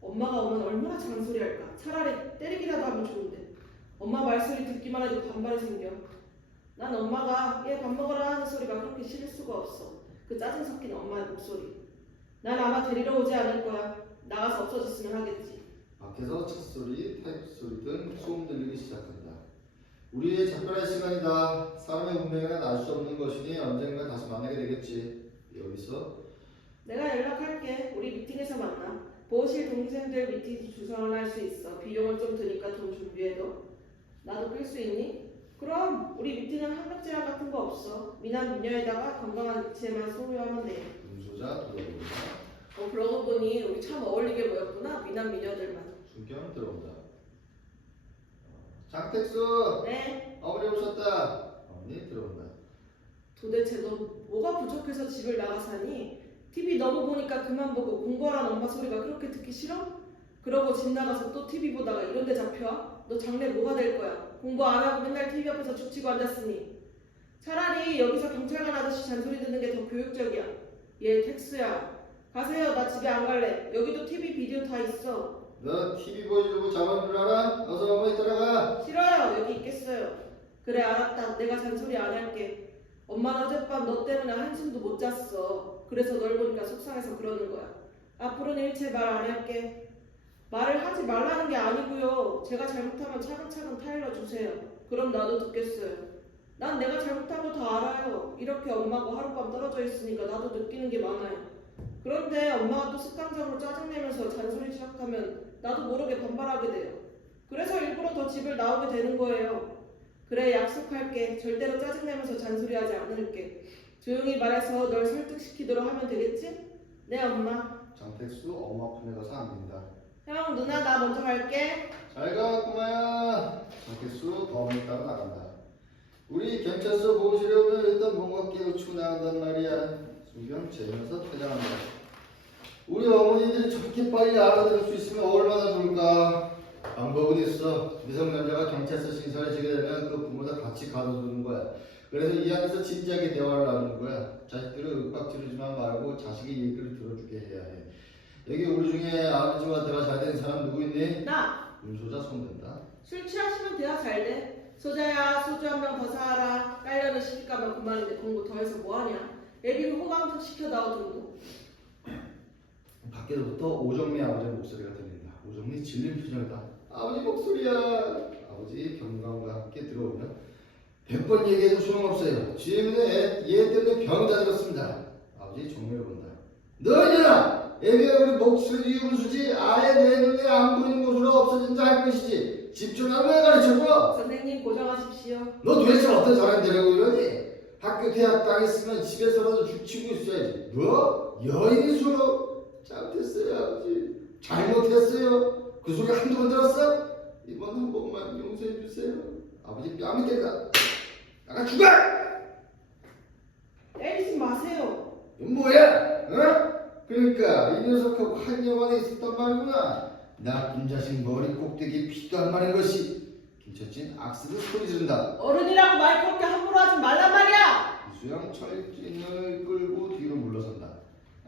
엄마가 오면 얼마나 잔소리할까. 차라리 때리기라도 하면 좋은데. 엄마 말소리 듣기만 해도 반발이 생겨. 난 엄마가 얘 밥 먹으라 하는 소리가 그렇게 싫을 수가 없어. 그 짜증 섞인 엄마의 목소리. 난 아마 데리러 오지 않을 거야. 나가서 없어졌으면 하겠지. 밖에서 찻소리, 타이프 소리 등 소음 들리기 시작한다. 우리의 작별할 시간이다. 사람의 운명에는 알 수 없는 것이니 언젠가 다시 만나게 되겠지. 여기서 내가 연락할게. 우리 미팅에서 만나. 보호실 동생들 미팅 주선할 수 있어. 비용은 좀 드니까 돈 준비해둬. 나도 끌 수 있니? 그럼 우리 미팅은 학력 제한 같은 거 없어. 미남 미녀에다가 건강한 이체만 소유하면 돼. 음소자 들어온다. 그러고 보니 우리 참 어울리게 보였구나. 미남 미녀들만. 순경 들어온다. 장택수! 네. 어머니 오셨다. 어머니 들어온다. 도대체 너 뭐가 부족해서 집을 나가 사니? TV 너무 보니까 그만 보고 공부하라는 엄마 소리가 그렇게 듣기 싫어? 그러고 집 나가서 또 TV 보다가 이런 데 잡혀와? 너 장래 뭐가 될 거야? 공부 안 하고 맨날 TV 앞에서 죽치고 앉았으니. 차라리 여기서 경찰관 아저씨 잔소리 듣는 게 더 교육적이야. 얘 텍스야. 가세요. 나 집에 안 갈래. 여기도 TV 비디오 다 있어. 너 TV 보여주고 자만 줄 알아? 어서 어머니 따라가. 싫어요. 여기 있겠어요. 그래 알았다. 내가 잔소리 안 할게. 엄마는 어젯밤 너 때문에 한숨도 못 잤어. 그래서 널 보니까 속상해서 그러는 거야. 앞으로는 일체 말 안 할게. 말을 하지 말라는 게 아니고요. 제가 잘못하면 차근차근 타일러 주세요. 그럼 나도 듣겠어요. 난 내가 잘못한 거 다 알아요. 이렇게 엄마하고 하룻밤 떨어져 있으니까 나도 느끼는 게 많아요. 그런데 엄마가 또 습관적으로 짜증내면서 잔소리 시작하면 나도 모르게 반발하게 돼요. 그래서 일부러 더 집을 나오게 되는 거예요. 그래 약속할게. 절대로 짜증내면서 잔소리하지 않을게. 조용히 말해서 널 설득시키도록 하면 되겠지? 네 엄마. 장택수 엄마 품에 가서 안긴다. 형 누나 나 먼저 갈게. 잘가 꼬마야. 장택수 범인 따라 나간다. 우리 경찰서 보호실에 오면 일단 뭔가 깨우치고 나간단 말이야. 순경 재면서 퇴장한다. 우리 어머니들이 저렇게 빨리 알아들을 수 있으면 얼마나 좋을까. 방법은 있어. 미성년자가 경찰서 신설에 지게 되면 그 부모들 같이 가둬두는 거야. 그래서 이 안에서 진지하게 대화를 나누는 거야. 자식들을 윽박지르지만 말고 자식이 얘기를 들어주게 해야 해. 여기 우리 중에 아버지와 대화 잘 되는 사람 누구 있니? 나. 음소자 손댄다. 술 취하시면 대화 잘 돼. 소자야 소주 한 병 더 사와라. 깔려는 시집가면 그만인데 공부 더 해서 뭐하냐. 애비를 호강도 시켜다오 등등. 밖에서부터 오정미 아버지의 목소리가 들린다. 오정미 질린 표정이다. 아버지 목소리야. 아버지 경감과 함께 들어오면 100번 얘기해도 소용없어요. 지혜민의 얘 때문에 병이 다 들었습니다. 아버지 정면을 본다. 너냐! 애비가 우리 목소리 운수지 아예 내 눈에 안 보이는 곳으로 없어진다 할 것이지. 집중하면 왜 가르쳐줘? 선생님 고정하십시오. 너 도대체 어떤 사람 되려고 이러니? 학교 대학 당했으면 집에서라도 죽치고 있어야지. 뭐? 여인수로? 잘못했어요 아버지. 잘못했어요. 그 소리 한두 번 들었어? 이번 한 번만 용서해 주세요. 아버지 뺨이 때가 나가 죽어! 때리지 마세요. 이건 뭐야? 어? 그러니까 이 녀석하고 한 여관에 있었단 말이구나. 나쁜 자식 머리 꼭대기 피도 안 마른 것이. 김철진 악습을 소리 지른다. 어른이라고 말 그렇게 함부로 하지 말란 말이야. 이수영 철진을 끌고 뒤로 물러선다.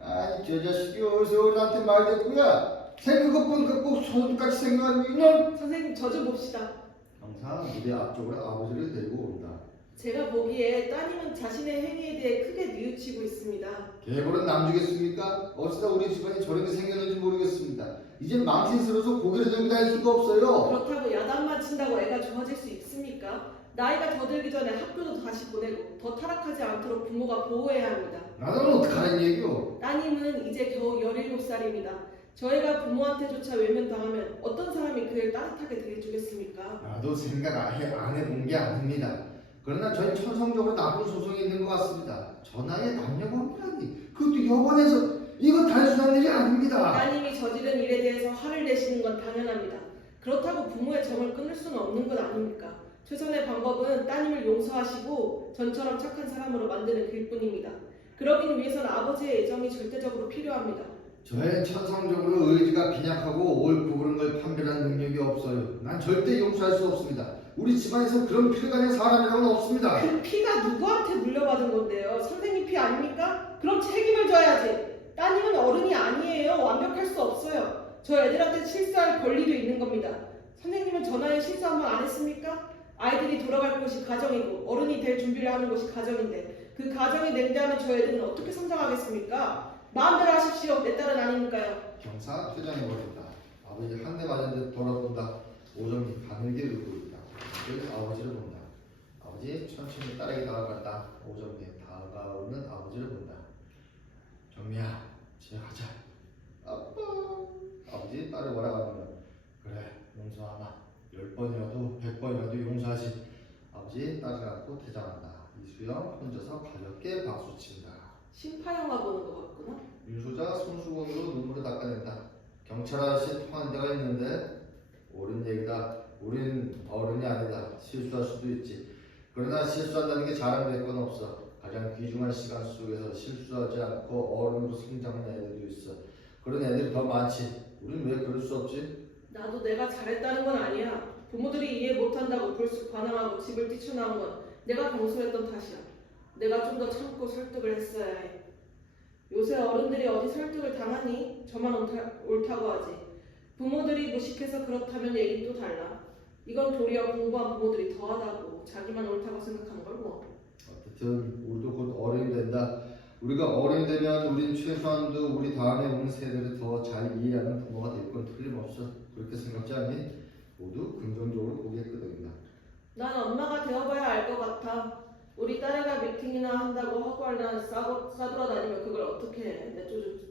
아니 저 자식이 어디서 나한테 말대꾸야. 생긴 것 보니까 꼭 소똑같이 생겨가지고 이놈. 선생님 저 좀 봅시다. 항상 무대 앞쪽으로 아버지를 데리고 온다. 제가 보기에 따님은 자신의 행위에 대해 크게 뉘우치고 있습니다. 개벌은 남주겠습니까? 어쩌다 우리 집안이 저렇게 생겼는지 모르겠습니다. 이젠 망신스러워서 고개를 들고 다닐 수가 없어요. 그렇다고 야단만 친다고 애가 좋아질 수 있습니까? 나이가 더 들기 전에 학교도 다시 보내고 더 타락하지 않도록 부모가 보호해야 합니다. 나는 어떡하는 얘기요? 따님은 이제 겨우 17살입니다. 저희가 부모한테조차 외면당하면 어떤 사람이 그를 따뜻하게 대해주겠습니까? 나도 생각 안 해본 게 아닙니다. 그러나 저희 천성적으로 나쁜 소송이 있는 것 같습니다. 전하의 남녀관계라니 그것도 여관에서 이거 단순한 일이 아닙니다. 따님이 저지른 일에 대해서 화를 내시는 건 당연합니다. 그렇다고 부모의 정을 끊을 수는 없는 것 아닙니까? 최선의 방법은 따님을 용서하시고 전처럼 착한 사람으로 만드는 길뿐입니다. 그러기 위해서는 아버지의 애정이 절대적으로 필요합니다. 저의 천성적으로 의지가 빈약하고 옳고 그른 걸 판별하는 능력이 없어요. 난 절대 용서할 수 없습니다. 우리 집안에서 그런 피를 가진 사람이라고는 없습니다. 그 피가 누구한테 물려받은 건데요? 선생님 피 아닙니까? 그럼 책임을 져야지. 따님은 어른이 아니에요. 완벽할 수 없어요. 저 애들한테 실수할 권리도 있는 겁니다. 선생님은 전화에 실수 한 번 안 했습니까? 아이들이 돌아갈 곳이 가정이고 어른이 될 준비를 하는 곳이 가정인데 그 가정이 냉담하면 저 애들은 어떻게 성장하겠습니까? 마음대로 하십시오. 내 딸은 아니니까요. 경사 퇴장해버린다. 아버지 한 대 맞은 듯 돌아본다. 오정이 가늘게 울고 있다. 그래서 아버지를 본다. 아버지 천천히 딸에게 다가갔다. 오정이 다가오는 아버지를 본다. 정미야, 집에 가자. 아빠. 아버지 딸을 몰아가는 건 그래 용서하마. 10번이라도 100번이라도 용서하지. 아버지 딸을 안고 퇴장한다. 이수영 혼자서 가볍게 박수친다. 심파영화 보는 것 같구나. 윤소자 손수건으로 눈물을 닦아낸다. 경찰 아저씨 통화한 데가 있는데 옳은 얘기다. 우린 어른이 아니다. 실수할 수도 있지. 그러나 실수한다는 게 자랑될 건 없어. 가장 귀중한 시간 속에서 실수하지 않고 어른으로 성장하는 애들도 있어. 그런 애들이 더 많지. 우린 왜 그럴 수 없지? 나도 내가 잘했다는 건 아니야. 부모들이 이해 못한다고 불쑥 반항하고 집을 뛰쳐나온 건 내가 경솔했던 탓이야. 내가 좀 더 참고 설득을 했어야 해. 요새 어른들이 어디 설득을 당하니? 저만 옳다고 하지. 부모들이 무식해서 그렇다면 얘긴 또 달라. 이건 도리어 공부한 부모들이 더하다고 자기만 옳다고 생각하는 걸 뭐. 어쨌든 우리도 곧 어른이 된다. 우리가 어른이 되면 우린 최소한도 우리 다음에 오는 세대를 더 잘 이해하는 부모가 될 건 틀림없어. 그렇게 생각지 않니? 모두 긍정적으로 보게 끄덕인다. 난 엄마가 되어봐야 알 것 같아. 우리 딸애가 미팅이나 한다고 허구하려 싸돌아다니면 그걸 어떻게 해.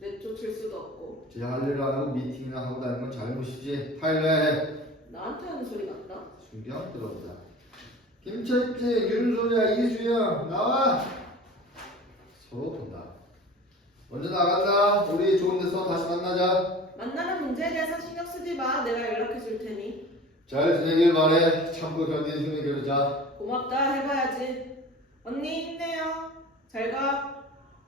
내쫓을 수도 없고. 제 할 일을 안 하고 미팅이나 하고 다니는 건 잘못이지. 타일러해. 나한테 하는 소리 같다. 순경 들어보자. 김철지, 윤소자, 이수영 나와. 서로 본다. 먼저 나간다. 우리 좋은 데서 다시 만나자. 만나는 문제에 대해서 신경 쓰지 마. 내가 연락해 줄 테니. 잘 지내길 바래. 참고 견딘 힘을 기르자. 고맙다. 해봐야지. 언니 힘내요. 잘 가.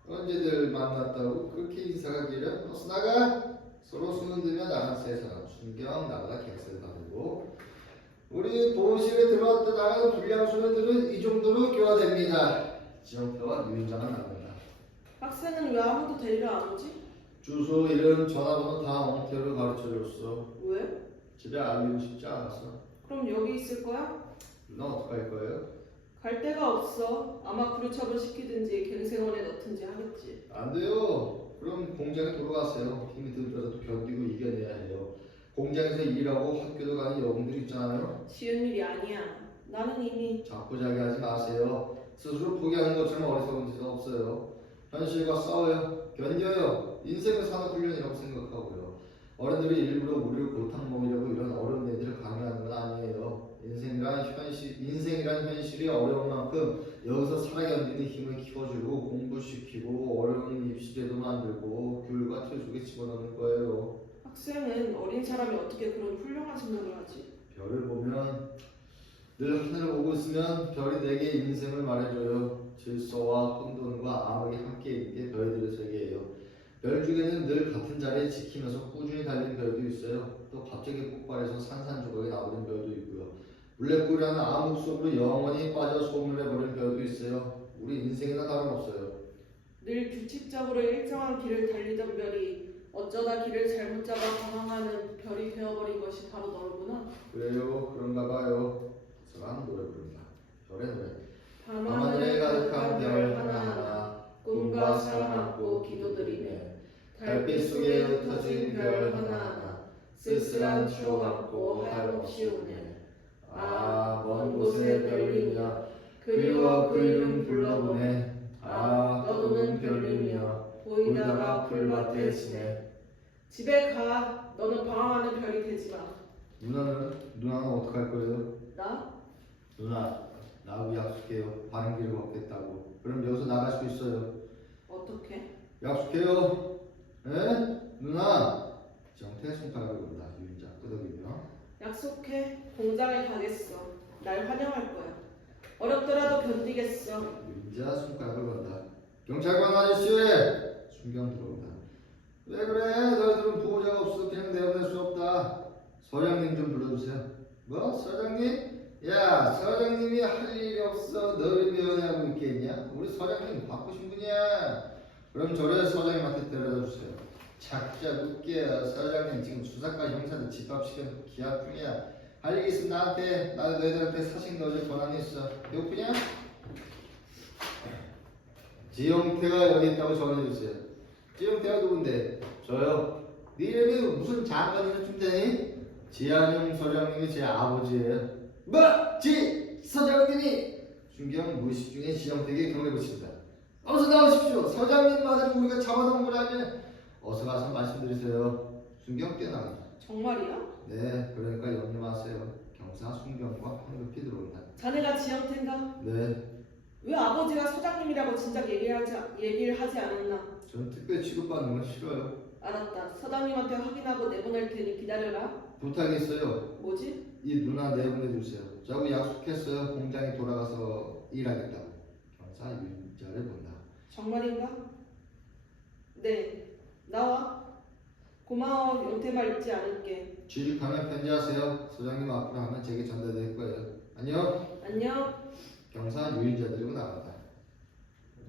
언제들 만났다고 그렇게 인사가 길어? 어서 나가. 서로 손을 들며 나간 세 사람. 순경 나가다 객세를 받고 우리 보호실에 들어왔다 나가는 불량소녀들은 이 정도로 교화됩니다. 지영표와 유인자만 나간다. 학생은 왜 아무도 데리러 안 오지? 주소, 이름, 전화번호 다 엉터리로 가르쳐줬어. 왜? 집에 알리고 싶지 않았어. 그럼 여기 있을 거야? 누나 어떡할 거예요? 갈 데가 없어. 아마 구류처분 시키든지 갱생원에 넣든지 하겠지. 안 돼요. 그럼 공장에 돌아가세요. 힘이 들더라도 견디고 이겨내야 해요. 공장에서 일하고 학교도 가는 여공들 있잖아요. 쉬운 일이 아니야. 나는 이미 자포자기하지 마세요. 스스로 포기하는 것처럼 어리석은 짓은 없어요. 현실과 싸워요. 견뎌요. 인생을 사는 훈련이라고 생각하고요. 어른들이 일부러 우리를 골탕 먹이려고 이런 어려운 애들을 강요하는 건 아니에요. 인생이란 현실이 어려운 만큼 여기서 살아 견디는 힘을 키워주고 공부시키고 어려운 입시제도 만들고 귤과 틀 속에 집어넣는 거예요. 학생은 어린 사람이 어떻게 그런 훌륭한 생각을 하지? 별을 보면 늘 하늘을 보고 있으면 별이 내게 인생을 말해줘요. 질서와 혼돈과 암흑이 함께 있는 게 별들의 세계예요. 별 중에는 늘 같은 자리에 지키면서 꾸준히 달리는 별도 있어요. 또 갑자기 폭발해서 산산조각이 나버린 별도 있고요. 물레꾸리라는 암흑 속으로 영원히 빠져 소멸해버린 별도 있어요. 우리 인생이나 다름없어요. 늘 규칙적으로 일정한 길을 달리던 별이 어쩌다 길을 잘못 잡아 방황하는 별이 되어버린 것이 바로 너구나. 그래요. 그런가 봐요. 사랑 노래 부릅니다. 별의 노래. 쉬우네. 먼 곳에 별님이야. 그리워 그 이름 불러보네. 떠도는 별님이여. 보이다가 풀밭에 지네. 집에 가. 너는 방황하는 별이 되지 마. 누나는 어떡할 거예요? 나? 누나, 나하고 약속해요. 바른 길을 걷겠다고. 그럼 여기서 나갈 수 있어요. 어떻게? 약속해요. 에? 누나. 정태 손가락을 본다. 유인자 끄덕이며. 약속해. 공장에 가겠어. 날 환영할 거야. 어렵더라도 견디겠어. 유인자 손가락을 본다. 경찰관 아저씨! 순경 들어온다. 왜 그래? 너희들은 보호자가 없어. 그냥 내보낼 수 없다. 서장님 좀 불러주세요. 뭐? 서장님? 야, 서장님이 할 일이 없어. 너를 면회하고 있겠냐? 우리 서장님 바쁘신 분이야. 그럼 저를 서장님한테 데려다 주세요. 작작 웃겨요. 서장님 지금 수사과 형사들 집합시켜놓고 기합 중이야. 할 일 있으면 나한테, 너희들한테 사식 넣어줄 권한이 있어. 배고프냐? 지영태가 여기 있다고 전해주세요. 지영태가 누군데? 저요. 네 이름이 무슨 장관이나 좀 되니? 지한용 서장님이 제 아버지예요. 뭐? 서장님이? 순경 무의식 중에 지영태에게 경례 붙입니다. 어서 나오십시오. 서장님 아들 우리가 잡아놓은 거라면 어서 가서 말씀드리세요. 순경 뛰어나갑니다. 정말이야? 네, 그러니까 염려 마세요. 경사 순경과 황급히 들어온다. 자네가 지영태인가? 네, 왜 아버지가 서장님이라고 진작 얘기를 하지 않았나? 전 특별 취급받는 건 싫어요. 알았다. 서장님한테 확인하고 내보낼 테니 기다려라. 부탁이 있어요. 뭐지? 이 누나 내보내주세요. 저하고 약속했어요. 공장에 돌아가서 일하겠다고. 경사 유인자를 본다. 정말인가? 네. 나와. 고마워. 용태말 잊지 않을게. 취직하면 편지하세요. 소장님 앞으로 하면 제게 전달될 거예요. 안녕. 안녕. 경사 유인자 들고 나간다.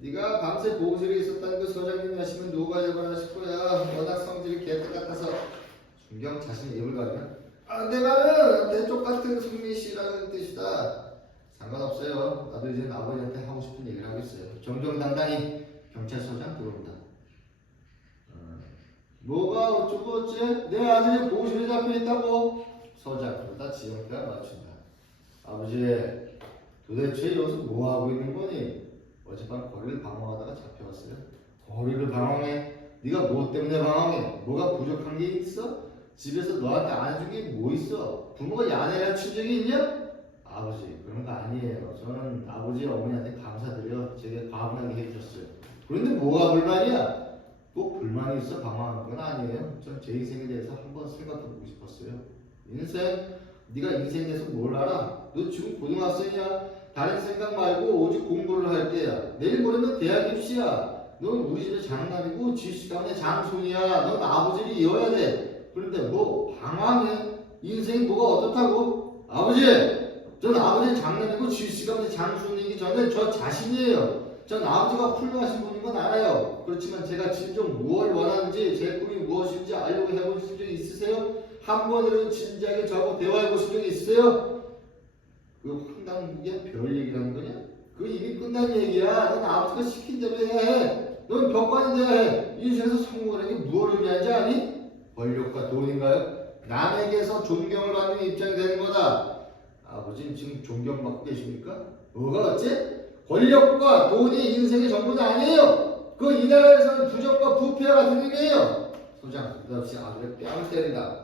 네가 밤새 보호실에 있었다는 그 소장님이 하시면 누가 되거나 싶을 거야. 워낙 성질이 개떡 같아서. 순경 자신의 입을 가리면 내 말은 내 똑같은 승리 씨라는 뜻이다. 상관없어요. 나도 이제 아버지한테 하고 싶은 얘기를 하겠어요. 정정당당히 경찰서장 들어온다. 뭐가 어쩌고 어째? 내 아들이 보호실에 잡혀 있다고? 서장 그러다 지영태가 맞춘다. 아버지 도대체 여기서 뭐 하고 있는 거니? 어젯밤 거리를 방황하다가 잡혀왔어요. 거리를 방황해? 네가 뭐 때문에 방황해? 뭐가 부족한 게 있어? 집에서 너한테 안 준 게 뭐 있어? 부모가 야네라 친 적이 있냐? 아버지 그런 거 아니에요. 저는 아버지 어머니한테 감사드려 제게 과분하게 해주셨어요. 그런데 뭐가 불만이야? 꼭 불만이 있어 방황한 건 아니에요. 전 제 인생에 대해서 한번 생각해보고 싶었어요. 인생? 네가 인생에 대해서 뭘 알아? 너 지금 고등학생이야? 다른 생각 말고 오직 공부를 할 때야. 내일 모레면 대학 입시야. 넌 우리 집의 장남이고 지식 가문의 장손이야. 넌 아버지를 이어야 돼. 그런데 뭐 방황해? 인생이 뭐가 어떻다고? 아버지! 전 아버지 장남이고 지식 가문의 장손이기 전에 저 자신이에요. 전 아버지가 훌륭하신 분인 건 알아요. 그렇지만 제가 진정 무엇을 원하는지 제 꿈이 무엇인지 알려고 해보신 적 있으세요? 한 번이라도 진지하게 저하고 대화해 보신 적 있으세요? 그 황당무계한 별 얘기라는 거냐? 그거 이미 끝난 얘기야. 넌 아버지가 시킨 대로 해. 넌 벽관인데 해. 인생에서 성공하는 게 무엇을 의미하는지 아니? 권력과 돈인가요? 남에게서 존경을 받는 입장이 되는 거다. 아버지는 지금 존경받고 계십니까? 뭐가 어째? 권력과 돈이 인생의 전부는 아니에요. 그 이 나라에서는 부정과 부패와 같은 의미예요. 소장 느닷없이 아들의 뺨을 때린다.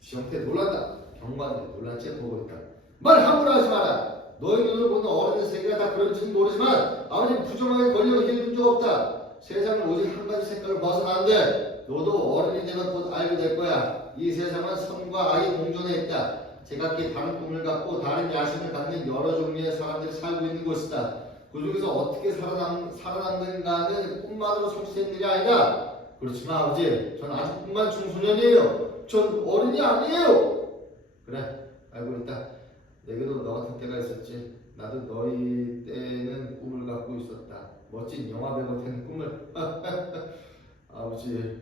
지영태 놀란다. 경관에 놀란 채 보고 있다. 말 함부로 하지 마라. 너희 눈을 보는 어른의 세계가 다 그런지는 모르지만 아버지는 부정하게 권력을 힘준 적 없다. 세상은 오직 한 가지 생각을 벗어나는데 너도 어른이 되면 곧 알게 될 거야. 이 세상은 선과 악이 공존해 있다. 제각기 다른 꿈을 갖고 다른 야심을 갖는 여러 종류의 사람들이 살고 있는 곳이다. 그 중에서 어떻게 살아남는가는 꿈만으로 설 수 있는 일이 아니다. 그렇지만 아버지, 전 아직뿐만 중소년이에요. 전 어른이 아니에요. 그래, 알고 있다. 내게도 너 같은 때가 있었지. 나도 너희 때는 꿈을 갖고 있었다. 멋진 영화배우 되는 꿈을. 아버지,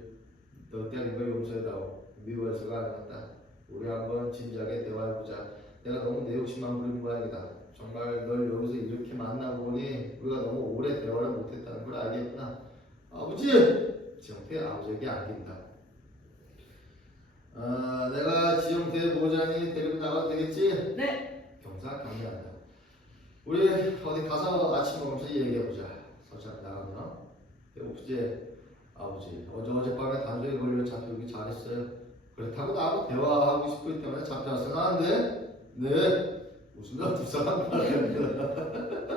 너 때는 거 용서해다오. 미워해서가 아니었다. 우리 한번 진지하게 대화해보자. 내가 너무 내 욕심만 부리는 모양이다. 정말 널 여기서 이렇게 만나보니 우리가 너무 오래 대화를 못했다는 걸 알겠구나. 아버지! 지영태 아버지에게 안긴다. 내가 지용대 보호자님이 데리고 나가도 되겠지? 네. 경사 경례한다. 우리 어디 가서 아침 먹으면서 얘기해보자. 서장 나가면 배고프지? 아버지 어젯밤에 단속에 걸려 잡혀오기 잘했어요. 그렇다고 나하고 대화하고 싶기 때문에 잡혀와서는 안 돼? 네. 무슨 나 불쌍한 말이야.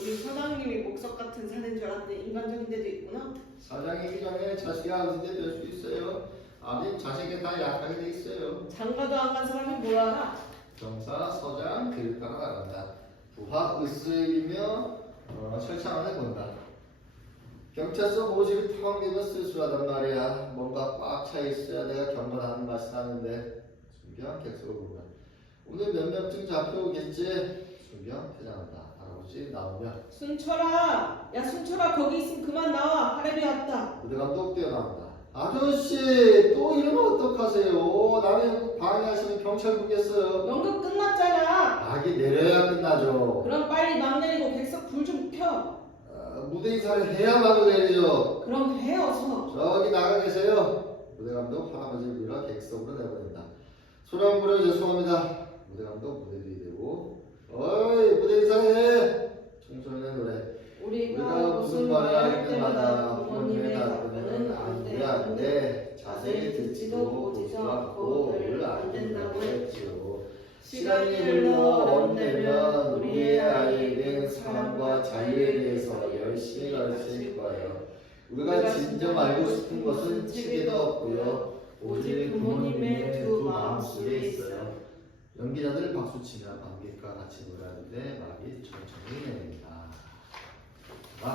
우리 사장님이 목석 같은 사내인 줄 알았는데 인간적인 데도 있구나. 사장이기 전에 자식이 아버지인데 될 수 있어요. 아버님 자식이 다 약하게 돼 있어요. 장가도 안 간 사람이 뭘 알아? 경사, 서장, 교육과가 나간다. 부하, 으스이며 철창안에 본다. 경찰서 모집이 텅 비면 쓸쓸하단 말이야. 뭔가 꽉 차 있어야 내가 경건하는 맛이 나는데. 순경 객석을 본다. 오늘 몇 명쯤 잡혀오겠지? 순경 퇴장한다. 할아버지 나오면 순철아, 야 순철아 거기 있으면 그만 나와. 할애비 왔다. 무대 감독 뛰어나온다. 아저씨 또 이러면 어떡하세요? 남의 방해하시면 경찰 부르겠어요. 연극 끝났잖아. 막이 내려야 끝나죠. 그럼 빨리 막 내리고 객석 불 좀 켜. 무대 인사를 해야만 내리죠. 그럼 해 어서. 저기 나가 계세요. 무대 감독 할아버지를 밀어 객석으로 내보낸다. 소리 부려 죄송합니다. 무대 감독 무대 뒤에 대고 어이 무대 인사해. 청소년의 노래. 우리가 무슨 말을 할 때마다 부모님의 답변은 안돼 자세히 듣지도 보지도 않고 늘 안 된다고 했지요. 시간이 흘러 어른되면 우리의 아이에겐 사랑과 자유에 대해서 열심히 가르칠 거예요. 우리가 진정 알고 싶은 것은 책에도 없고요. 오직 부모님의 두 마음속에 있어요. 연기자들 박수치며 관객과 같이 놀았는데 막이 천천히 내립니다. 아.